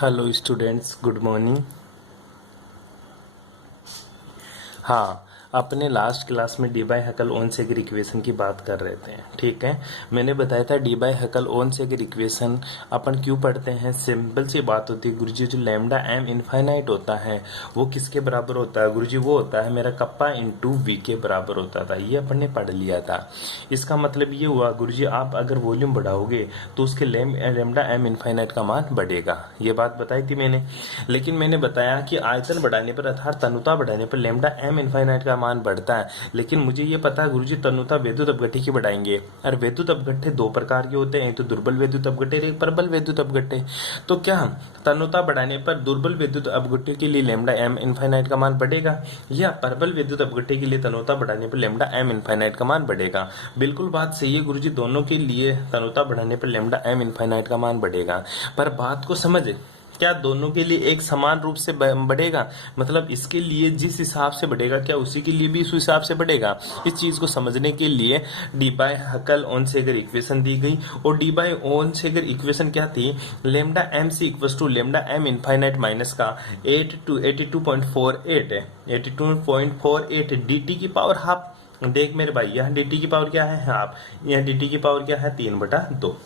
Hello students, good morning. हाँ, अपने last class में D by हकल Onsager equation की बात कर रहे थे। ठीक है, मैंने बताया था D by हकल Onsager equation अपन क्यों पढ़ते हैं। सिंपल सी बात होती है गुरुजी, जो लैम्डा एम इनफाइनाइट होता है वो किसके बराबर होता है गुरुजी? वो होता है मेरा कप्पा इंटू वी के बराबर होता था। ये अपन ने पढ़ लिया था। इसका मतलब ये हुआ गुरुजी, आप अगर वॉल्यूम बढ़ाओगे तो उसके लैम्डा एम इनफाइनाइट का मान बढ़ेगा। ये बात बताई थी मैंने। लेकिन मैंने बताया कि आयतन बढ़ाने पर अर्थात तनुता बढ़ाने पर लैम्डा एम इनफाइनाइट का मान बढ़ता है। लेकिन मुझे ये पता है गुरुजी, तनुता वैद्युत अपघट्य की बढ़ाएंगे। और वैद्युत अपघट्य दो प्रकार के होते हैं, एक तो दुर्बल वैद्युत अपघट्य, एक प्रबल वैद्युत अपघट्य। तो क्या तनुता बढ़ाने पर दुर्बल विद्युत अपघट्य के लिए लैम्डा एम इनफाइनाइट का मान बढ़ेगा, या प्रबल विद्युत अपघट्य के लिए तनुता बढ़ाने पर लैम्डा एम इनफाइनाइट का मान बढ़ेगा? बिल्कुल बात सही है गुरुजी, दोनों के लिए तनुता बढ़ाने पर लैम्डा एम इनफाइनाइट का मान बढ़ेगा। पर बात को समझ, क्या दोनों के लिए एक समान रूप से बढ़ेगा? मतलब इसके लिए जिस हिसाब से बढ़ेगा क्या उसी के लिए भी उस हिसाब से बढ़ेगा? इस चीज को समझने के लिए Debye Huckel Onsager equation दी गई। और Debye Onsager equation क्या थी? Lambda m c equal to lambda m infinite minus का 82.48 डी टी की पावर हाफ। देख मेरे भाई, यहाँ डी टी की पावर क्या है? हाफ। यहाँ डी टी की पावर क्या है? 3/2।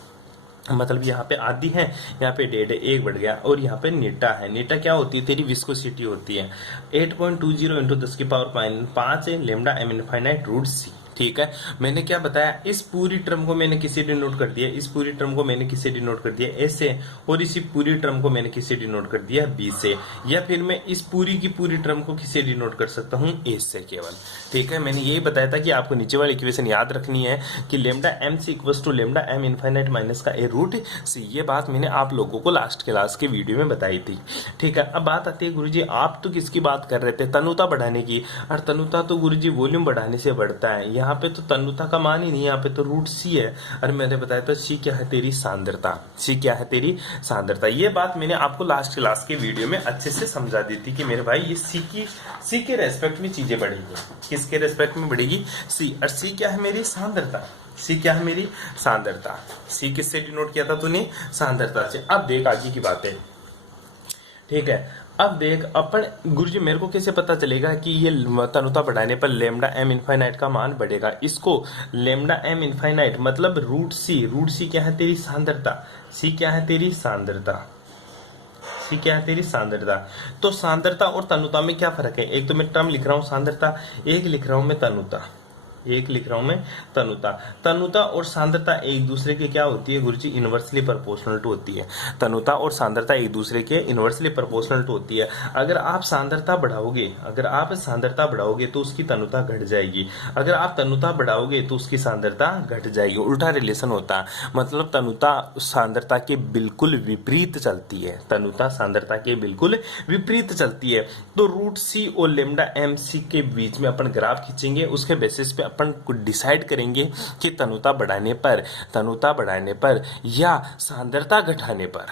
मतलब यहाँ पे आधी है, यहाँ पे 1.5 है, 1 बढ़ गया। और यहाँ पे नीटा है। नीटा क्या होती है? तेरी विस्कोसिटी होती है। 8.20 इंटू 10 की पावर 5 है लेमडा एम इनफाइनाइट रूट सी। ठीक है, मैंने क्या बताया? इस पूरी टर्म को मैंने किसे डिनोट कर दिया? इस पूरी टर्म को मैंने किसे डिनोट कर दिया? ए से। और इसी पूरी टर्म को मैंने किसे डिनोट कर दिया? बी से। या फिर मैं इस पूरी की पूरी टर्म को किसे डिनोट कर सकता हूँ? ए से केवल। ठीक है, मैंने यही बताया था कि आपको नीचे वाली इक्वेशन याद रखनी है कि lambda m c equal to lambda m infinite minus का ए रूट सी। ये बात मैंने आप लोगों को लास्ट क्लास के वीडियो में बताई थी। ठीक है, अब बात आती है गुरुजी, आप तो किसकी बात कर रहे थे? तनुता बढ़ाने की। और तनुता तो गुरुजी वॉल्यूम बढ़ाने से बढ़ता है। यहाँ पे तो तनुता का मान ही नहीं, यहाँ पे तो रूट सी है। और मैंने बताया था सी क्या है? तेरी सांद्रता। सी क्या है? तेरी सांद्रता। ये बात मैंने आपको लास्ट क्लास के वीडियो में अच्छे से समझा दी थी कि मेरे भाई ये सी के रेस्पेक्ट में चीजें बढ़ेगी। किसके रेस्पेक्ट में बढ़ेगी? सी। और सी क्या है? मेरी सांद्रता। सी क्या है? मेरी सांद्रता। सी किससे डिनोट किया था तूने? सांद्रता से। अब देख आगे की बात है। ठीक है, अब देख अपन गुरुजी, मेरे को कैसे पता चलेगा कि ये तनुता बढ़ाने पर लेमडा एम इनफाइनाइट का मान बढ़ेगा? इसको लेमडा एम इनफाइनाइट मतलब रूट सी। रूट सी क्या है? तेरी सांद्रता। सी क्या है? तेरी सांद्रता। सी क्या है? तेरी सांद्रता। तो सांद्रता और तनुता में क्या फर्क है? एक तो मैं टर्म लिख रहा हूं सांद्रता, एक लिख रहा हूं मैं तनुता। एक लिख रहा हूं मैं तनुता। तनुता और सांद्रता एक दूसरे के क्या होती है गुरुजी? इनवर्सली प्रोपोर्शनल टू होती है। तनुता और सांद्रता एक दूसरे के इनवर्सली प्रोपोर्शनल टू होती है। अगर आप सांद्रता बढ़ाओगे तो उसकी तनुता घट जाएगी। अगर आप तनुता बढ़ाओगे तो उसकी सांद्रता घट जाएगी। उल्टा रिलेशन होता है। मतलब तनुता सांद्रता के बिल्कुल विपरीत चलती है। तनुता सांद्रता के बिल्कुल विपरीत चलती है। तो रूट सी और लेमडा एम सी के बीच में अपन ग्राफ खींचेंगे। उसके बेसिस पे अपन डिसाइड करेंगे कि तनुता बढ़ाने पर या सांद्रता घटाने पर,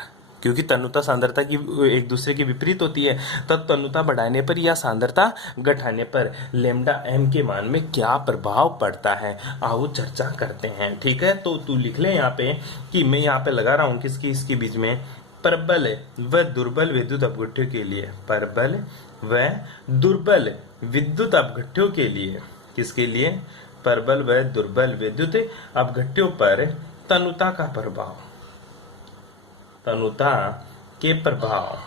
क्योंकि तनुता सांद्रता की एक दूसरे के विपरीत होती है। तब तनुता बढ़ाने पर या सांद्रता घटाने पर लेमडा एम के मान में क्या प्रभाव पड़ता है, आओ चर्चा करते हैं। ठीक है, तो तू लिख ले यहाँ पे कि मैं यहाँ पे लगा रहा हूँ किसकी इसके बीच में, प्रबल व दुर्बल विद्युत अपघट्यों के लिए। प्रबल व दुर्बल विद्युत अपघट्यों के लिए। किसके लिए? प्रबल व दुर्बल विद्युत अपघट्यों पर तनुता का प्रभाव। तनुता के प्रभाव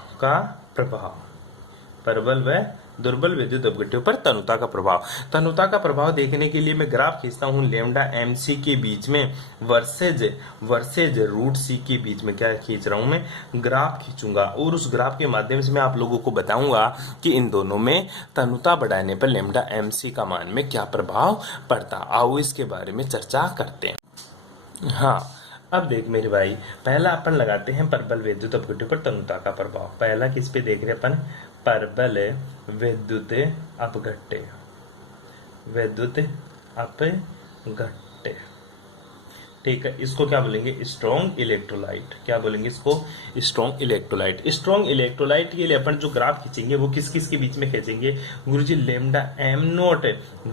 प्रबल व दुर्बल विद्युत अपघट्यों पर तनुता का प्रभाव। तनुता का प्रभाव देखने के लिए मैं ग्राफ खींचता हूं लेमडा एम सी के बीच में वर्सेज रूट सी के बीच में। क्या खींच रहा हूं मैं? ग्राफ खींचूंगा। और उस ग्राफ के माध्यम से मैं आप लोगों को बताऊंगा कि इन दोनों में तनुता बढ़ाने पर लेमडा एम सी का मान में क्या प्रभाव पड़ता। आओ इसके बारे में चर्चा करते हैं। हाँ, अब देख मेरे भाई, पहला अपन लगाते हैं प्रबल विद्युत अपघट्यों पर तनुता का प्रभाव। पहला किस पे देख रहे अपन? प्रबल विद्युत अपघट्य। ठीक है, इसको क्या बोलेंगे, स्ट्रॉन्ग इलेक्ट्रोलाइट। क्या बोलेंगे इसको, स्ट्रॉन्ग इलेक्ट्रोलाइट। स्ट्रॉन्ग इलेक्ट्रोलाइट के लिए अपन जो ग्राफ खींचेंगे वो किस किस के बीच में खींचेंगे गुरुजी, लेमडा एम नोट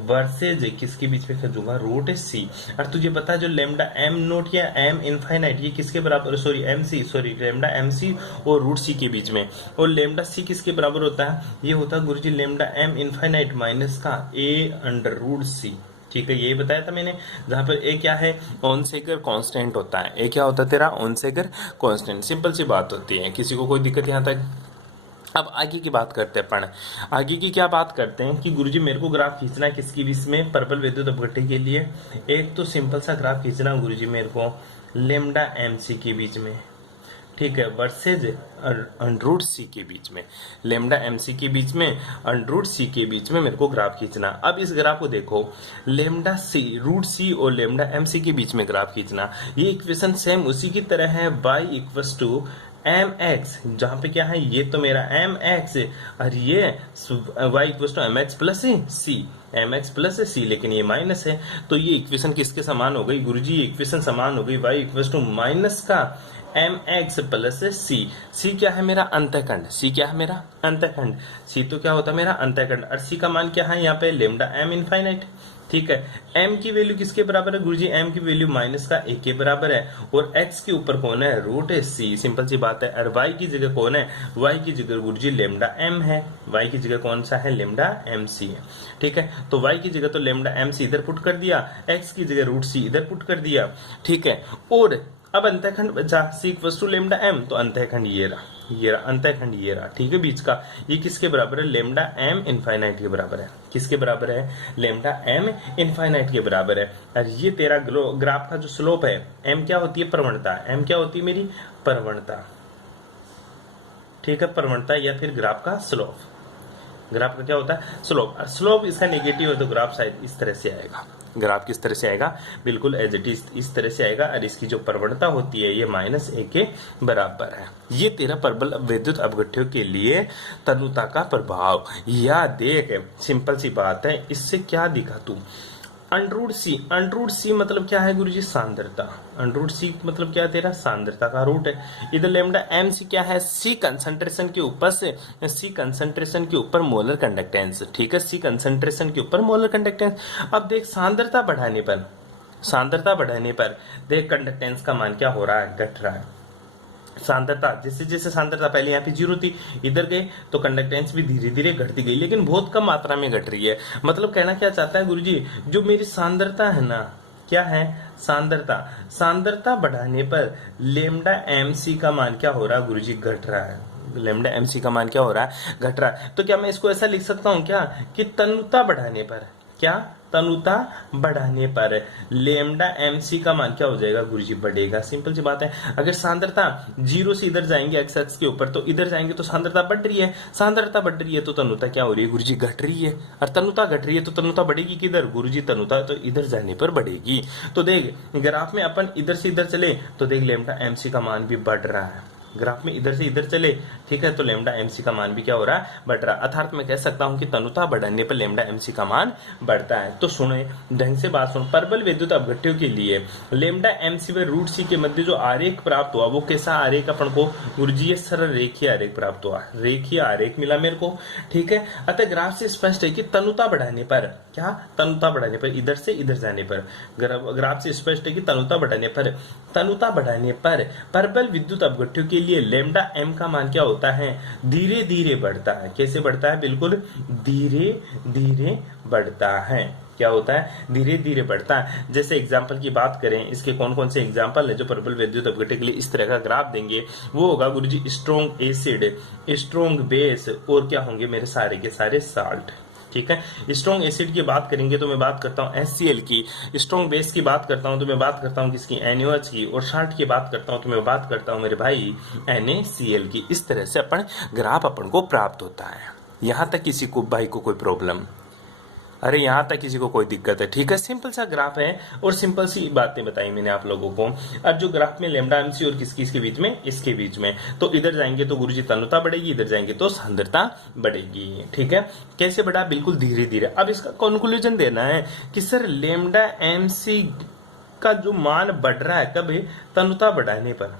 वर्सेज किसके बीच में खींचूंगा, रूट सी। और तुझे पता है जो लेमडा एम नोट या एम इनफाइनाइट ये किसके बराबर, sorry m c, sorry lambda m c और रूट सी के बीच में, और लेमडा सी किसके बराबर होता है, ये होता है गुरुजी लेमडा एम इनफाइनाइट माइनस का ए अंडर रूट सी। ठीक है, यही बताया था मैंने, जहां पर ए क्या है, ऑनसेगर कांस्टेंट होता है। ए क्या होता है तेरा, ऑनसेगर कांस्टेंट। सिंपल सी बात होती है, किसी को कोई दिक्कत यहाँ तक। अब आगे की बात करते हैं अपन, आगे की क्या बात करते हैं कि गुरुजी मेरे को ग्राफ खींचना है किसकी बीच में, प्रबल विद्युत अपघट्य के लिए। एक तो सिंपल सा ग्राफ खींचना गुरुजी मेरे को लेमडा एम सी के बीच में, ठीक है, वर्सेज अंडरूट सी के बीच में, लेमडा एम सी के बीच में, अंडरूट सी के बीच में मेरे को ग्राफ खींचना। अब इस ग्राफ को देखो, लेमडा सी, रूट सी और लेमडा एम सी के बीच में ग्राफ खींचना। ये इक्वेशन सेम उसी की तरह है, y equals to m x, जहां पे क्या है, ये तो मेरा एम एक्स और ये y equals to m x plus c, m x plus c, लेकिन ये माइनस है, तो ये इक्वेशन किसके समान हो गई गुरुजी, ये इक्वेशन समान हो गई y इक्वल्स टू माइनस का एम एक्स प्लस सी। सी क्या है मेरा, अंतःखंड। सी क्या है मेरा, अंतःखंड। सी तो क्या होता है मेरा, अंतःखंड। और सी का मान क्या है यहाँ पे, लेमडा एम इनफाइनाइट। ठीक है, m की वैल्यू किसके बराबर है गुरुजी, m की वैल्यू माइनस का a के बराबर है, और x के ऊपर कौन है, रूट c। सिंपल सी बात है। और y की जगह कौन है, y की जगह गुरुजी लेमडा m है, y की जगह कौन सा है, लेमडा m c है। ठीक है, तो y की जगह तो लेमडा m c इधर पुट कर दिया, x की जगह रूट c इधर पुट कर दिया। ठीक है, और अब अंतःखंड बचा c equals to lambda m, तो अंतःखंड ये रहा, ये रहा अंतःखंड, ये रहा। ठीक है, बीच का ये किसके बराबर है, लेमडा m इनफाइनाइट के बराबर है। किसके बराबर है, लेमडा m इनफाइनाइट के बराबर है। और ये तेरा ग्राफ का जो स्लोप है, m क्या होती है, प्रवणता। m क्या होती है मेरी, प्रवणता। ठीक है, प्रवणता या फिर ग्राफ का स्लोप। ग्राफ का क्या होता है, स्लोप। स्लोप इसका नेगेटिव है तो ग्राफ शायद इस तरह से आएगा। ग्राफ किस तरह से आएगा, बिल्कुल एज इट इज इस तरह से आएगा, और इसकी जो प्रवणता होती है ये माइनस ए के बराबर है। ये तेरा प्रबल विद्युत अपघट्यों के लिए तनुता का प्रभाव। या देख, सिंपल सी बात है, इससे क्या दिखा तू, अंडरूट सी। अंडरूट सी मतलब क्या है गुरुजी, सांद्रता। अंडरूट सी मतलब क्या है तेरा, सांद्रता का रूट है। इधर लेमडा एम सी क्या है, सी कंसंट्रेशन के ऊपर से, सी कंसंट्रेशन के ऊपर मोलर कंडक्टेंस। ठीक है, सी कंसंट्रेशन के ऊपर मोलर कंडक्टेंस। अब देख सांद्रता बढ़ाने पर, सांद्रता बढ़ाने पर देख कंडक्टेंस का मान क्या हो रहा है, घट रहा है। सांद्रता जैसे जैसे सांद्रता पहले यहाँ पे 0 थी, इधर गए तो कंडक्टेंस भी धीरे धीरे घटती गई, लेकिन बहुत कम मात्रा में घट रही है। मतलब कहना क्या चाहता है गुरुजी, जो मेरी सांद्रता है ना, क्या है, सांद्रता, सांद्रता बढ़ाने पर लेमडा एम सी का मान क्या हो रहा है गुरुजी, घट रहा है। लेमडा एम सी का मान क्या हो रहा है, घट रहा है। तो क्या मैं इसको ऐसा लिख सकता हूँ क्या, कि तनुता बढ़ाने पर, क्या, तनुता बढ़ाने पर लेमडा एम सी का मान क्या हो जाएगा गुरुजी, बढ़ेगा। सिंपल सी बात है। अगर सांद्रता 0 से इधर जाएंगे एक्स एक्स के ऊपर, तो इधर जाएंगे तो सांद्रता बढ़ रही है, सांद्रता बढ़ रही है तो तनुता क्या हो रही है गुरुजी, घट रही है। और तनुता घट रही है तो तनुता बढ़ेगी किधर गुरुजी, तनुता तो इधर जाने पर बढ़ेगी। तो देख ग्राफ में अपन इधर से इधर चले तो देख लेमडा एम सी का मान भी बढ़ रहा है। ग्राफ में इधर से इधर चले, ठीक है, तो लेमडा एमसी का मान भी क्या हो रहा है, बढ़ रहा है। अर्थात मैं कह सकता हूं कि तनुता बढ़ने पर लेमडा एमसी का मान बढ़ता है। तो सुने ढंग से बात सुन, प्रबल विद्युत अपघट्यों के लिए लेमडा एमसी व रूट सी के मध्य जो आरेख प्राप्त हुआ, वो कैसा आरेख अपन को गुरुजी, ये सरल रेखीय आरेख प्राप्त हुआ, रेखीय आरेख मिला मेरे को। ठीक है, अतः ग्राफ से स्पष्ट है कि तनुता बढ़ाने पर, क्या, तनुता बढ़ाने पर, इधर से इधर जाने पर, ग्राफ से स्पष्ट है कि तनुता बढ़ाने पर, तनुता बढ़ाने पर प्रबल विद्युत अपघट्यों के लिए लेमडा एम का मान क्या होता है, धीरे धीरे बढ़ता है। कैसे बढ़ता है, बिल्कुल धीरे धीरे बढ़ता है। क्या होता है, धीरे धीरे बढ़ता है। जैसे एग्जाम्पल की बात करें, इसके कौन कौन से एग्जाम्पल है जो प्रबल विद्युत अपघट्य के लिए इस तरह का ग्राफ देंगे, वो होगा गुरुजी स्ट्रॉन्ग एसिड, स्ट्रॉन्ग बेस, और क्या होंगे मेरे सारे के सारे साल्ट। ठीक है, स्ट्रॉन्ग एसिड की बात करेंगे तो मैं बात करता हूँ HCl की, स्ट्रॉन्ग बेस की बात करता हूँ तो मैं बात करता हूँ किसकी, NaOH की, और साल्ट की बात करता हूँ तो मैं बात करता हूँ मेरे भाई NaCl की। इस तरह से अपन ग्राफ अपन को प्राप्त होता है। यहाँ तक किसी को भाई को कोई प्रॉब्लम, अरे यहाँ तक किसी को कोई दिक्कत है, ठीक है, सिंपल सा ग्राफ है और सिंपल सी बातें बताई मैंने आप लोगों को। अब जो ग्राफ में लेमडा एमसी और किसकी इसके बीच में, इसके बीच में, तो इधर जाएंगे तो गुरुजी तनुता बढ़ेगी, इधर जाएंगे तो सांद्रता बढ़ेगी। ठीक है, कैसे बढ़ा, बिल्कुल धीरे धीरे। अब इसका कंक्लूजन देना है कि सर लेमडा एमसी का जो मान बढ़ रहा है कब है, तनुता बढ़ाने पर,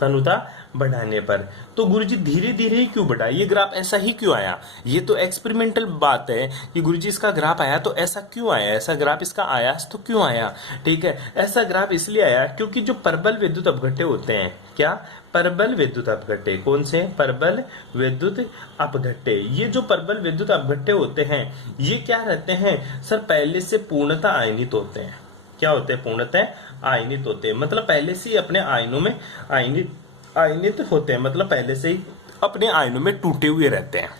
तनुता बढ़ाने पर। तो गुरुजी धीरे धीरे ही क्यों बढ़ा, ये ग्राफ ऐसा ही क्यों आया, ये तो एक्सपेरिमेंटल बात है कि गुरुजी इसका ग्राफ आया तो ऐसा क्यों आया, ऐसा ग्राफ इसका आया तो क्यों आया, ठीक है। ऐसा ग्राफ इसलिए आया क्योंकि जो परबल विद्युत अपघट्य होते हैं, क्या, परबल विद्युत अपघट्य, कौन से, परबल विद्युत अपघट्य, ये जो परबल विद्युत अपघट्य होते हैं ये क्या रहते हैं सर, पहले से पूर्णतः आयनित होते हैं। क्या होते हैं, पूर्णतः आयनित होते हैं, मतलब पहले से ही अपने आयनों में आयनित होते हैं, मतलब पहले से ही अपने आयनों में टूटे हुए रहते हैं,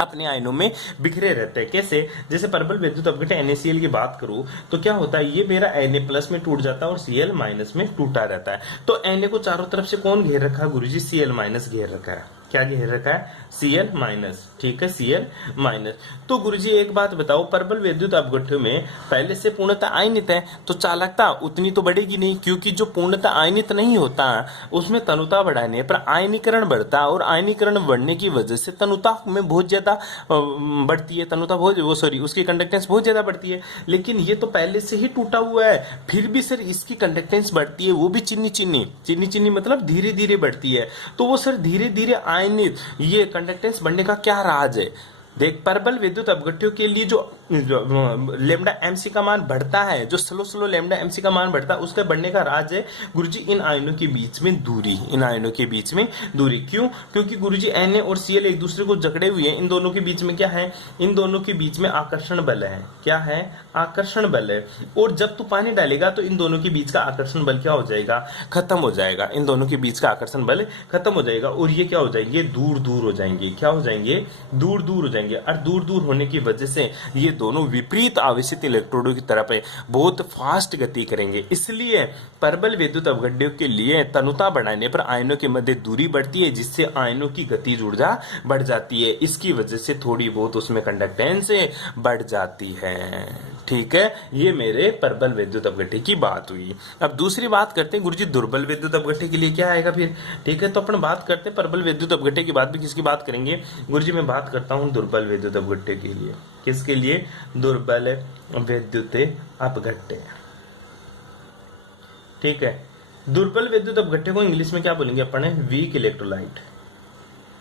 अपने आयनों में बिखरे रहते हैं। कैसे, जैसे परबल विद्युत अपघट्य NaCl की बात करूं तो क्या होता है, ये मेरा Na+ में टूट जाता है और Cl- में टूटा रहता है। तो Na को चारों तरफ से कौन घेर रखा है गुरुजी, Cl- घेर रखा है। क्या घेर रखा है, Cl-, ठीक है, Cl-। तो गुरुजी एक बात बताओ, परबल विद्युत अपघट्य में पहले से पूर्णतः आयनित है तो चालकता उतनी तो बढ़ेगी नहीं, क्योंकि जो पूर्णतः आयनित नहीं होता उसमें तनुता बढ़ाने पर आयनीकरण बढ़ता है, और आयनीकरण बढ़ने की वजह से तनुता में बहुत ज्यादा बढ़ती है, तनुता बहुत वो सॉरी उसकी कंडक्टेंस बहुत ज्यादा बढ़ती है। लेकिन ये तो पहले से ही टूटा हुआ है, फिर भी सर इसकी कंडक्टेंस बढ़ती है, वो भी चिन्नी चिन्नी मतलब धीरे धीरे बढ़ती है। तो वो सर धीरे धीरे आयनित, ये कंडक्टेंस बढ़ने का क्या राज है, देख परबल विद्युत अपघट्यों के लिए जो लेमडा MC का मान बढ़ता है, जो स्लो लेमडा MC का मान बढ़ता है, उसके बढ़ने का राज है गुरुजी इन आयनों के बीच में दूरी, इन आयनों के बीच में दूरी। क्यों, क्योंकि गुरुजी Na और Cl एक दूसरे को जकड़े हुए हैं, इन दोनों के बीच में क्या है, इन दोनों के बीच में आकर्षण बल है। क्या है, आकर्षण बल है। और जब तू पानी डालेगा तो इन दोनों के बीच का आकर्षण बल क्या हो जाएगा, खत्म हो जाएगा, इन दोनों के बीच का आकर्षण बल खत्म हो जाएगा, और ये क्या हो जाएंगे, दूर हो जाएंगे। क्या हो जाएंगे, दूर हो जाएंगे। और दूर होने की वजह से ये दोनों विपरीत आवेशित इलेक्ट्रोडों की तरफ बहुत फास्ट गति करेंगे। इसलिए परबल विद्युत अपघट्यों के लिए तनुता बढ़ाने पर आयनों के मध्य दूरी बढ़ती है, जिससे आयनों की गतिज ऊर्जा बढ़ जाती है। इसकी वजह से थोड़ी बहुत उसमें कंडक्टेंस बढ़ जाती है। ठीक है, ये मेरे परबल विद्युत अपघट्य की बात हुई। अब दूसरी बात करते हैं गुरुजी दुर्बल विद्युत अपघट्य के लिए क्या आएगा फिर। ठीक है, तो अपन बात करते हैं परबल विद्युत अपघट्य की बात भी किसकी बात करेंगे गुरुजी, मैं बात करता हूं दुर्बल विद्युत अपघट्य के लिए। किसके लिए, दुर्बल विद्युत अपघट्य। ठीक है, दुर्बल विद्युत अपघट्य को इंग्लिश में क्या बोलेंगे अपन, वीक इलेक्ट्रोलाइट।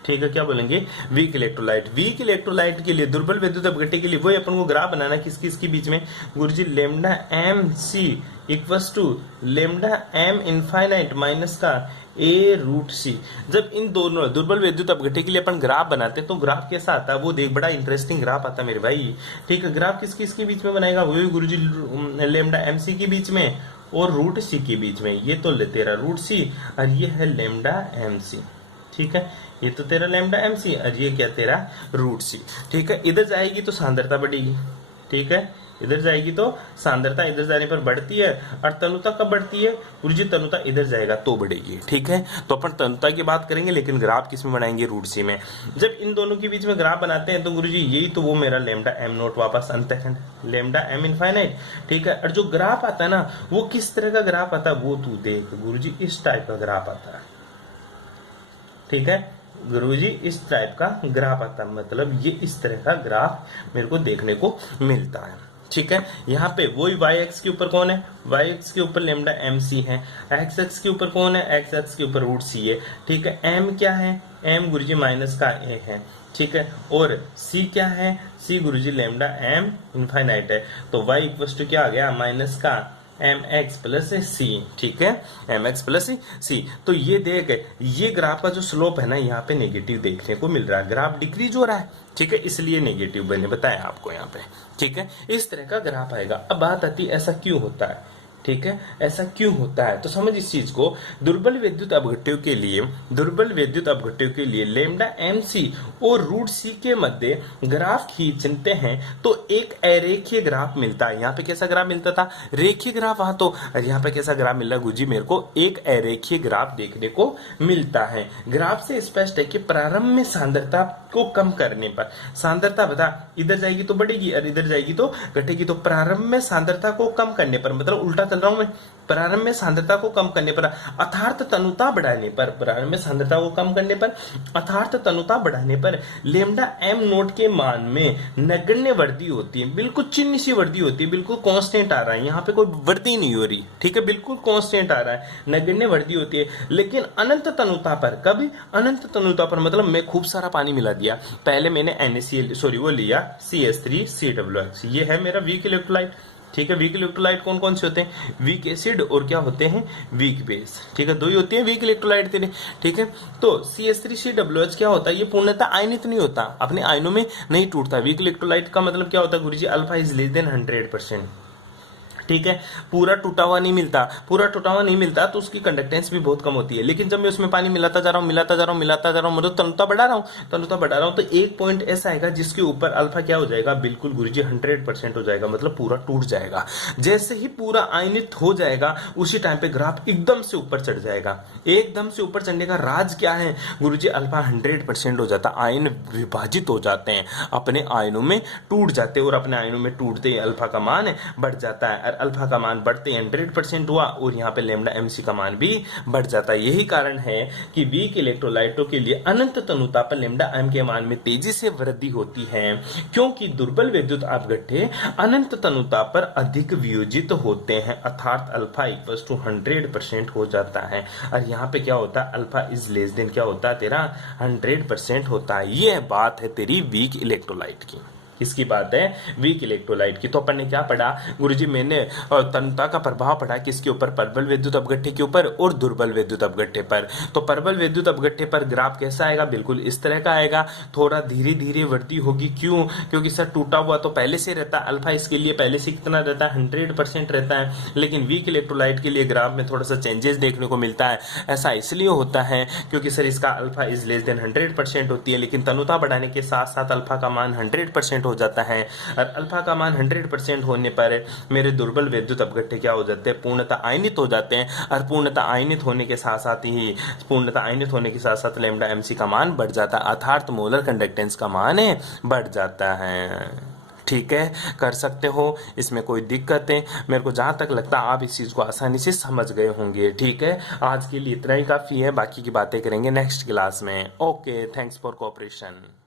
ठीक है, क्या बोलेंगे, वीक इलेक्ट्रोलाइट। वीक इलेक्ट्रोलाइट के लिए, दुर्बल विद्युत अपघट्य के लिए वही अपन को ग्राफ बनाना किसके बीच में गुरुजी, lambda MC equals to lambda M infinite minus का A√C। जब इन दोनों दुर्बल विद्युत अपघट्य के लिए अपन ग्राफ बनाते हैं तो ग्राफ कैसा आता है वो देख, बड़ा इंटरेस्टिंग ग्राफ आता है मेरे भाई। ठीक है, ग्राफ किसके बीच में बनाएगा, वही गुरुजी लेमडा MC के बीच में और √C के बीच में। ये तो तेरा √C और ये है लेमडा MC। ठीक है, ये तो तेरा लेमडा MC और ये क्या तेरा √C। ठीक है, इधर जाएगी तो सांद्रता बढ़ेगी। ठीक है, इधर जाएगी तो सांद्रता इधर जाने पर बढ़ती है, और तनुता कब बढ़ती है गुरुजी, तनुता इधर जाएगा तो बढ़ेगी। ठीक है, तो अपन तनुता की बात करेंगे, लेकिन ग्राफ किसमें बनाएंगे, √C में। जब इन दोनों के बीच में ग्राफ बनाते हैं तो गुरुजी यही तो वो मेरा लेमडा M0 वापस अंतःखंड लेमडा M इनफाइनाइट। ठीक है, और जो ग्राफ आता है ना वो किस तरह का ग्राफ आता है वो तू देख गुरुजी, इस टाइप का ग्राफ आता है। ठीक है गुरुजी, इस टाइप का ग्राफ आता है, मतलब ये इस तरह का ग्राफ मेरे को देखने को मिलता है। ठीक है, यहाँ पे वही y एक्स के ऊपर कौन है, y एक्स के ऊपर लेमडा MC है, x एक्स के ऊपर कौन है, x एक्स के ऊपर √C है। ठीक है, m क्या है, m गुरुजी माइनस का a है। ठीक है, और c क्या है, c गुरुजी लेमडा M इनफाइनाइट है। तो y इक्वल्स टू क्या आ गया, माइनस का mx प्लस c। ठीक है, mx प्लस c। तो ये देख, ये ग्राफ का जो स्लोप है ना यहाँ पे नेगेटिव देखने को मिल रहा है, ग्राफ डिक्रीज हो रहा है। ठीक है, इसलिए नेगेटिव मैंने बताया आपको यहाँ पे। ठीक है, इस तरह का ग्राफ आएगा। अब बात आती है ऐसा क्यों होता है। ठीक है, ऐसा क्यों होता है तो समझ इस चीज को। दुर्बल विद्युत अपघट्यों के लिए, दुर्बल विद्युत अपघट्यों के लिए लेमडा MC और √C के मध्य ग्राफ खींचते हैं तो एक अरेखीय ग्राफ मिलता है। यहाँ पे कैसा ग्राफ मिलता था, रेखीय ग्राफ। वहां तो यहाँ पे कैसा ग्राफ मिल रहा है गुरुजी, मेरे को एक अरेखीय ग्राफ देखने को मिलता है। ग्राफ से स्पष्ट है कि प्रारंभ में सांद्रता को कम करने पर, सांद्रता बता इधर जाएगी तो बढ़ेगी और इधर जाएगी तो घटेगी, तो प्रारंभ में सांद्रता को कम करने पर, मतलब उल्टा कर रहा हूं मैं, प्रारंभ में सांद्रता को कम करने पर अर्थात तनुता बढ़ाने पर, प्रारंभ में सांद्रता को कम करने पर अर्थात तनुता बढ़ाने पर लेमडा एम नोट के मान में नगण्य वृद्धि होती है, बिल्कुल चिन्ह सी वृद्धि होती है, बिल्कुल कांस्टेंट आ रहा है, यहाँ पे कोई वृद्धि नहीं हो रही, ठीक है, बिल्कुल कांस्टेंट आ रहा है, नगण्य वृद्धि होती है। लेकिन अनंत तनुता पर, कभी अनंत तनुता पर, मतलब मैं खूब सारा पानी मिला दिया, पहले मैंने NaCl सॉरी वो लिया CH3COOH, ये है मेरा वीक इलेक्ट्रोलाइट, ठीक है। वीक इलेक्ट्रोलाइट कौन कौन से होते हैं, वीक एसिड और क्या होते हैं, वीक बेस, ठीक है, दो ही होती है वीक इलेक्ट्रोलाइट तेरे, ठीक है। तो CH3COOH क्या होता है, ये पूर्णतः आयनित नहीं होता, अपने आयनों में नहीं टूटता। वीक इलेक्ट्रोलाइट का मतलब क्या होता है गुरुजी, अल्फा इज लेस देन 100%, ठीक है, पूरा टूटा हुआ नहीं मिलता, पूरा टूटा हुआ नहीं मिलता तो उसकी कंडक्टेंस भी बहुत कम होती है। लेकिन जब मैं उसमें पानी मिलाता जा रहा हूँ मतलब तनुता बढ़ा रहा हूँ तो एक पॉइंट ऐसा आएगा जिसके ऊपर अल्फा क्या हो जाएगा, बिल्कुल गुरुजी 100% हो जाएगा, मतलब पूरा टूट जाएगा। जैसे ही पूरा आयनित हो जाएगा उसी टाइम पे ग्राफ एकदम से ऊपर चढ़ जाएगा। एकदम से ऊपर चढ़ने का राज क्या है गुरुजी, अल्फा 100% हो जाता, आयन विभाजित हो जाते हैं, अपने आयनों में टूट जाते हैं और अपने आयनों में टूटते ही अल्फा का मान बढ़ जाता है। अल्फा का मान बढ़ते 100% हुआ और यहाँ पे लैम्डा MC का मान भी बढ़ जाता है। यही कारण है कि वीक इलेक्ट्रोलाइटों के लिए अनंत तनुता पर लैम्डा M के मान में तेजी से वृद्धि होती है, क्योंकि दुर्बल विद्युत अपघट्य अनंत तनुता पर अधिक वियोजित होते हैं, अर्थात अल्फा इक्वल्स टू 100% हो जाता है। और यहाँ पे क्या होता है, अल्फा इज लेस देन क्या होता है तेरा 100% होता है। यह बात है तेरी वीक इलेक्ट्रोलाइट की। किसकी बात है, वीक इलेक्ट्रोलाइट की। तो अपन ने क्या पढ़ा गुरुजी, मैंने तनुता का प्रभाव पढ़ा किसके ऊपर, प्रबल विद्युत अपघट्य के ऊपर और दुर्बल विद्युत अपघट्य पर। तो प्रबल विद्युत अपघट्य पर ग्राफ कैसा आएगा, बिल्कुल इस तरह का आएगा, थोड़ा धीरे धीरे वृद्धि होगी। क्यों, क्योंकि सर टूटा हुआ तो पहले से रहता है, अल्फा इसके लिए पहले से कितना रहता है 100% रहता है, लेकिन वीक इलेक्ट्रोलाइट के लिए ग्राफ में थोड़ा सा चेंजेस देखने को मिलता है। ऐसा इसलिए होता है क्योंकि सर इसका अल्फा इज लेस देन 100% होती है, लेकिन तनुता बढ़ाने के साथ साथ अल्फा का मान 100% हो जाता है। और अल्फा का मान 100% होने पर मेरे दुर्बल विद्युत अपघट्य क्या हो जाते हैं, पूर्णतः आयनित हो जाते हैं। और पूर्णतः आयनित होने के साथ साथ लैम्डा MC का मान बढ़ जाता है, अर्थात मोलर कंडक्टेंस का मान बढ़ जाता है। ठीक है, कर सकते हो, इसमें कोई दिक्कत है, मेरे को जहां तक लगता है आप इस चीज को आसानी से समझ गए होंगे। ठीक है, आज के लिए इतना ही काफी है, बाकी की बातें करेंगे नेक्स्ट क्लास में। Okay, thanks for cooperation.